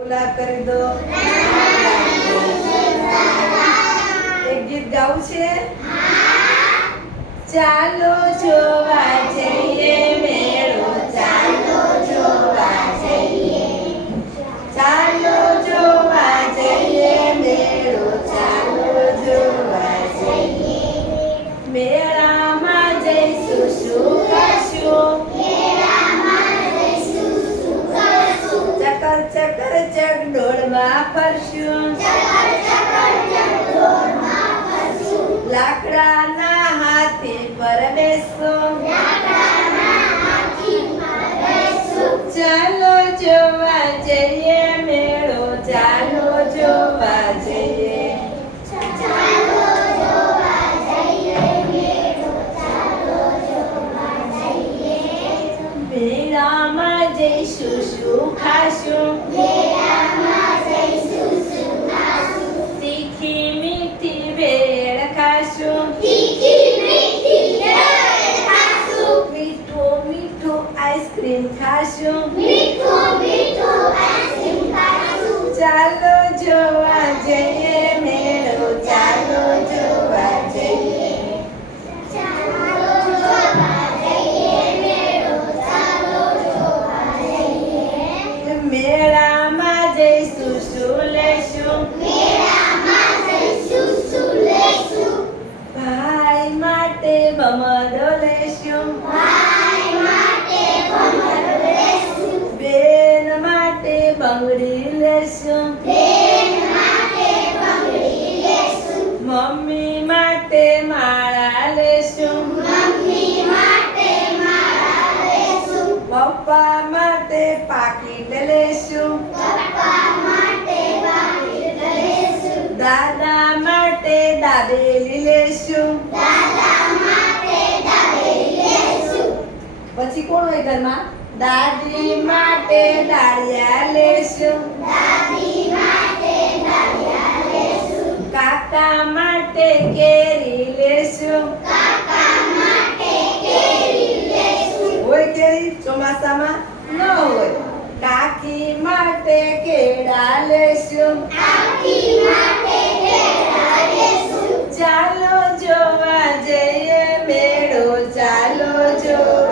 गुलाब कर दो। एक गीत गाવું છે? ચાલો જોવા જઈએ મેળો, ચાલો જોવા જઈએ, ચાલો જોવા જઈએ મેળો, ચાલો જોવા જઈએ. મેળામાં જઈશું શું કરશું? ચકર ચકર ચકડોળમાં ફરશું, લાકડાના હાથી પર બેસશું, ચાલો જોવા જઈએ મેળો, ચાલો જોવા જઈએ. મેળામાં જઈશું શું ખાશું? તીખી મીઠી ભેળ ખાશું, મીઠું મીઠું આઈસ્ક્રીમ ખાશું, ચાલો જોવા જઈએ મેળો, ચાલો જોવા જઈએ. મેળામાં જઈશું શું લઈશું? ભાઈ માટે બમડો લેશું, બેન માટે બંગડી લેશું, મમ્મી માટે માળા લેશું, પપ્પા માટે પાકીટ લેશું, દાદા માટે દાબેલી લેશું. પછી કોણ હોય ઘરમાં? દાદી માટે દાળિયા લેશું, કાકા માટે કેરી લેશું. હોય કેરી ચોમાસામાં? ન હોય. કાકી માટે કેળા લેશું, ચાલો જોવા જઈએ મેળો, ચાલો જોવા